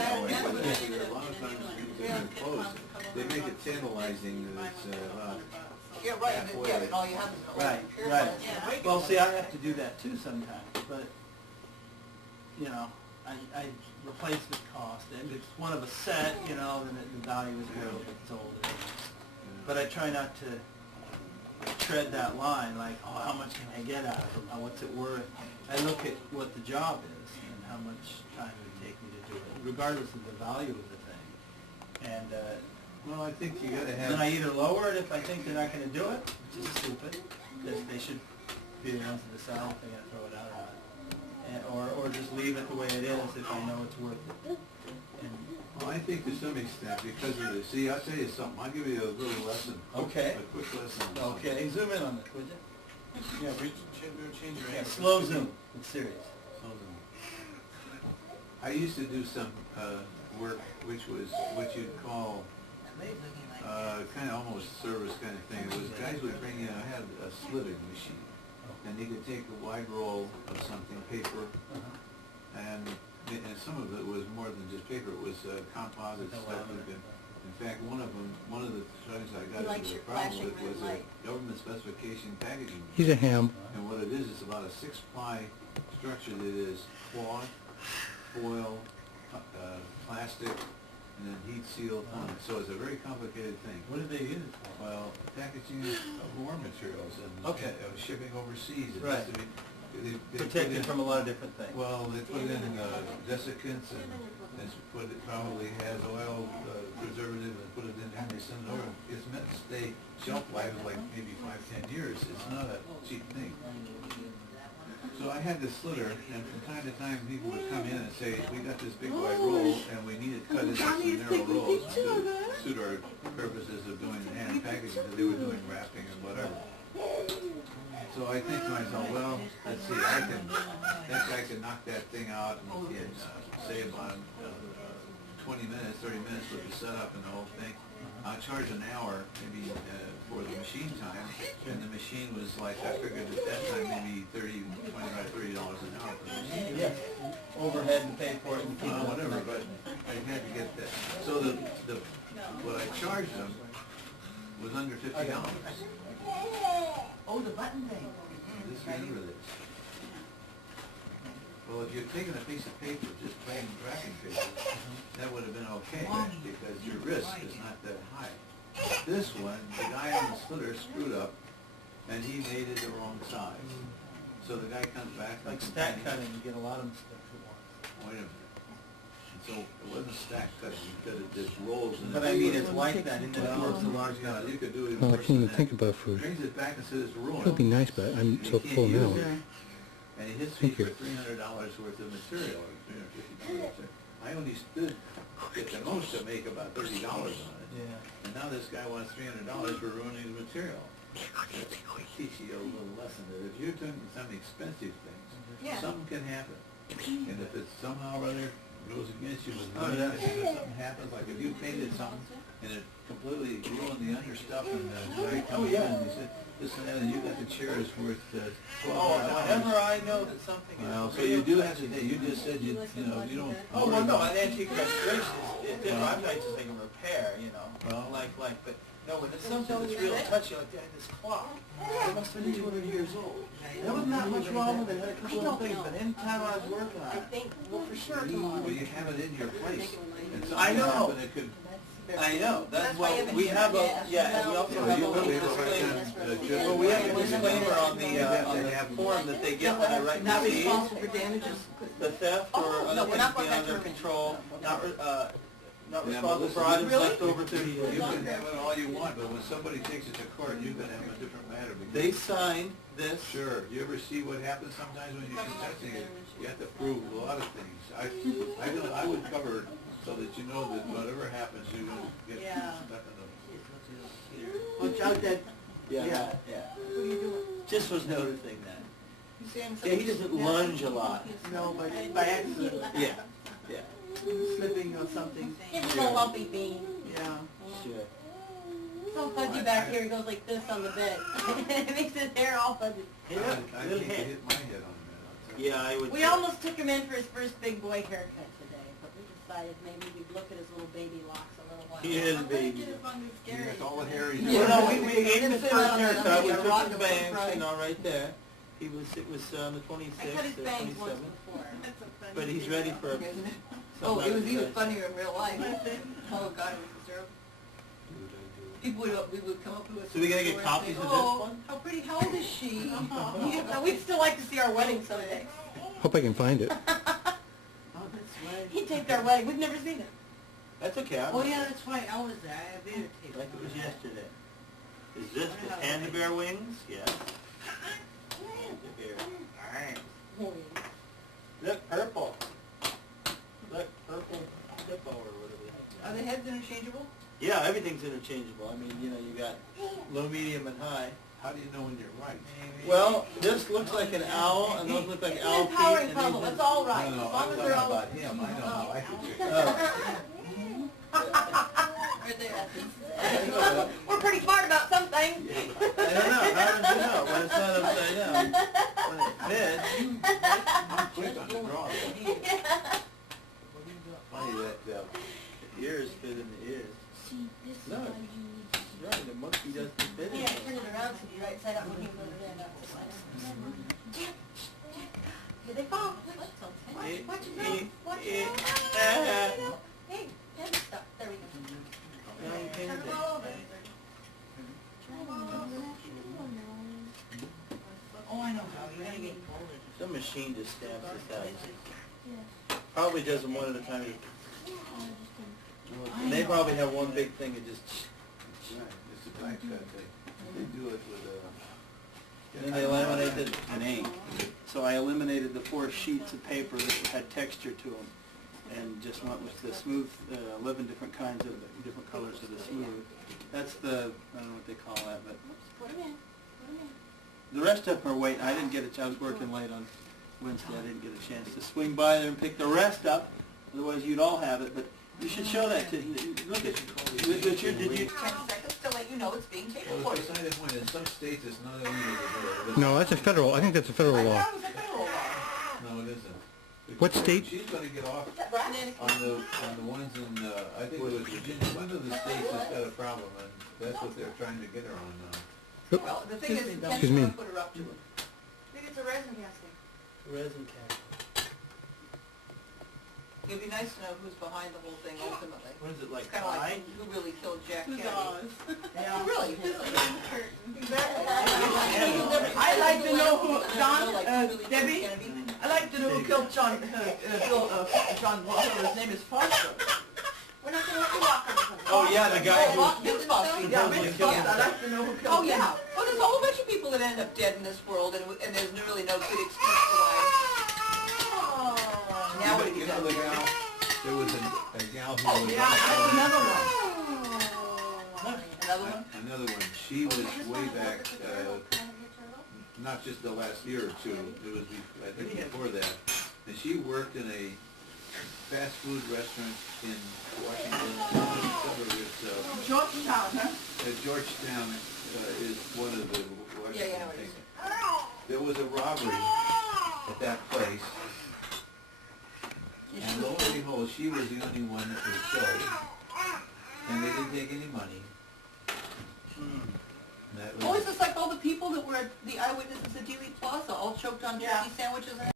that way, but actually, a lot of times when they're closed, they make it tantalizing that it's Yeah, right, halfway. yeah, and all you have is an Right, old right. Yeah. Well, see, I have to do that too sometimes, but, you know, I replace with cost. If it's one of a set, you know, then the value is where it's older. But I try not to tread that line, like, oh, how much can I get out of it? What's it worth? I look at what the job is and how much time it would take me to do it, regardless of the value of the thing. And Well, I think you gotta have. then I either lower it if I think they're not going to do it, which is stupid, because they should be the ones to decide if they're going to throw it out or not. And, or just leave it the way it is if I know it's worth it. And, Well, I think to some extent, because of the, see, I'll tell you something, I'll give you a little lesson. Okay. A quick lesson. okay, zoom in on this, would you? Yeah, change your Yeah, angle. slow zoom. It's serious. Slow zoom. I used to do some work which was what you'd call kind of almost service kind of thing. It was guys would bring in, I had a slitting machine, and you could take a wide roll of something, paper, and some of it was more than just paper. It was composite stuff. In fact, one of the things I got into a problem with was a government specification packaging. He's a ham. And what it is, it's about a 6-ply structure that is cloth, foil, plastic, and then heat seal on it. So it's a very complicated thing. What did they use it for? Well, packaging of war materials and Okay. shipping overseas. It Right. has to be they Protected put in- from a lot of different things. Well, they put in desiccants and it probably has oil preservative and put it in there and they send it over. It's meant to stay shelf life of like maybe 5-10 years. It's not a cheap thing. So I had this slitter, and from time to time people would come in and say, we got this big wide roll and we need it cut into some narrow rolls to suit our purposes of doing the hand packaging, because they were doing wrapping and whatever. So I think to myself, well, let's see, that guy can knock that thing out in say about 20 minutes, 30 minutes with the setup and the whole thing. I'll charge an hour maybe for the machine time, and the machine was like, I figured at that time maybe $25, $30 an hour for the machine. Yes. Overhead and pay for it and keep it. Whatever, but I had to get that. So what I charged them was under $50. Oh, the button thing. Just remember this. Well, if you'd taken a piece of paper, just plain wrapping paper, that would have been okay, because your risk is not that high. This one, the guy on the slitter screwed up, and he made it the wrong size. So the guy comes back. Like stack cutting, you get a lot of them stuck at once. Wait a minute. And so it wasn't stack cutting, because it just rolls in. But I mean, it's like that, and it Well, works a large yeah, you could do it Well, I worse can't than even that. think about food. Brings it back and says it's ruined. It would be nice, but I'm You so can't full use now. it. And he hits me Thank for you. $300 worth of material, or $350. I only stood at the most to make about $30 on it. Yeah. And now this guy wants $300 for ruining the material. That teach you a little lesson that if you're doing some expensive things, something can happen. And if it somehow or other goes against you with money, if something happens, like if you painted something and it completely ruined the understuff and the guy comes in and he said, listen, and you got the chairs worth Whenever $1,200. I know that something is... Well, so you do have to, you just said you know, you don't. Oh, well, no, an antique restoration is different. I'm not just thinking repair, you know, Well. but no, when it's something that's real touchy, like this clock, it must have been 200 years old. There wasn't that much wrong with it, had a couple of things, but anytime I was working on it, Well, for sure, tomorrow. Well, you have it in your place. And something I know. happened, it could. I know, that's That's why why you have we a- have a, yeah, and we also So have a you little really have a hard disclaimer. time, Well, we have a disclaimer on the form that they get when I write Not receipts. responsible for damages? The theft or Oh, no, other we're things not going beyond back their to- control, not Yeah, responsible but for listen, items really? left over 30 You days. can have it all you want, but when somebody takes it to court, you're gonna have a different matter. because- They signed this. Sure, you ever see what happens sometimes when you're contesting it? You have to prove a lot of things. I would cover it so that you know that whatever happens, you don't get stuck in the. Watch out, that, Yeah. what are you doing? Just was noticing that. You saying Yeah, he doesn't lunge a lot. No, but by accident. Yeah, yeah, Slipping or something. It's a lumpy bean. Yeah. sure. So fuzzy back here, he goes like this on the bed. It makes his hair all fuzzy. I Yeah, think little you hit. hit my head on that. I'll tell you. Yeah, I would. We almost took him in for his first big boy haircut today, but we decided maybe we'd look at his little baby locks a little while. He is I'm baby. gonna get his one that's scary. That's all the hair he's Well, got. no, we gave him his Sit first on it, haircut, we yeah, took rock his him, bangs, right. you know, right there. It was on the I 26th cut his or bangs once 27th, before. but he's ready for Isn't it? something Oh, it was like even that. funnier in real life. Oh, God, it was terrible. People we would come up to us. So we gotta get and copies say, of this "Oh, one?" how pretty, how old is she? No, we'd still like to see our wedding someday. Hope I can find it. Oh, that's right. He taped our wedding, we've never seen it. That's okay, Oh, yeah, that's right, I was there, I videotaped. like it was yesterday. Is this the panda bear wings? Yes. Panda bear. Alright. Look, purple. Look, purple hippo or whatever. Are the heads interchangeable? Yeah, everything's interchangeable. I mean, you know, you got low, medium, and high. How do you know when you're right? Well, this looks like an owl, and those look like It's owl an feet. empowering and puzzle, these it's are- all right, No, as no, long I'm as talking they're all. about him, I know how I could figure it Oh. Right there. We're pretty smart about some things. I don't know. How did you know? When it's not upside down. When it fits. I'm quick on the draw. Funny that, The ears fit in the ears. See, this is No. why you need to. Right, the monkey doesn't fit in Yeah, there. turn it around to be right side up when you go to the end. Here they fall. Watch it go. Watch it go. Hey, pin stuff. There we go. Young Turn panda. them all over. Turn them all over. Oh, I know how, you gotta get. Some machine just stamps this out. Yeah. Probably does them one at a time. well, And they probably have one big thing that just, right, it's a black cut, they do it with and then they laminate it in ink. So I eliminated the 4 sheets of paper that had texture to them, and just went with the smooth, 11 different kinds of, different colors of the smooth. That's the, I don't know what they call that, but Put them in. Put them in. the rest of them are waiting. I didn't get I was working late on Wednesday. I didn't get a chance to swing by there and pick the rest up. Otherwise, you'd all have it. But you should show that to. Look at. Did you? 10 seconds to let you know it's being taken well, for you. beside the point, in some states it's not illegal to do it. No, that's a federal, I think that's a federal I law. thought it was a federal law. No, it isn't. What state? She's gonna get off Banana on the ones in, I think it was Virginia, one of the states has got a problem, and that's what they're trying to get her on now. Well, the thing is, Excuse me, Ken's Excuse me. gonna put her up to it. Maybe it's a resin casting. Resin cap. It'd be nice to know who's behind the whole thing ultimately. What is it like? It's kinda Pie? like who really killed Jack Who's Kennedy. Oz? Yeah, really. I'd like to know who, John, Like, who really killed Debbie, Kennedy. I'd like to know who killed John, John Walker, his name is Foster. We're not gonna let you walk on the Oh yeah, the guy who. Vince Foster. Yeah, Supposedly Vince killed Foster, him. I'd like to know who Oh, killed him. yeah. Well, there's a whole bunch of people that end up dead in this world, and there's really no good excuse for why. Now what have you You know done? the gal, there was a gal who Oh, was. yeah, I have another one. Another one? Another one, she was way back, not just the last year or two, it was, I think before that. And she worked in a fast food restaurant in Washington, Georgetown, huh? Georgetown is one of the Yeah, yeah, I know Washington what things. you're There was a robbery at that place, and lo and behold, she was the only one that was killed. And they didn't take any money. And that Oh, was, is this like all the people that were at the eyewitnesses at Dealey Plaza, all choked on Yeah. turkey sandwiches and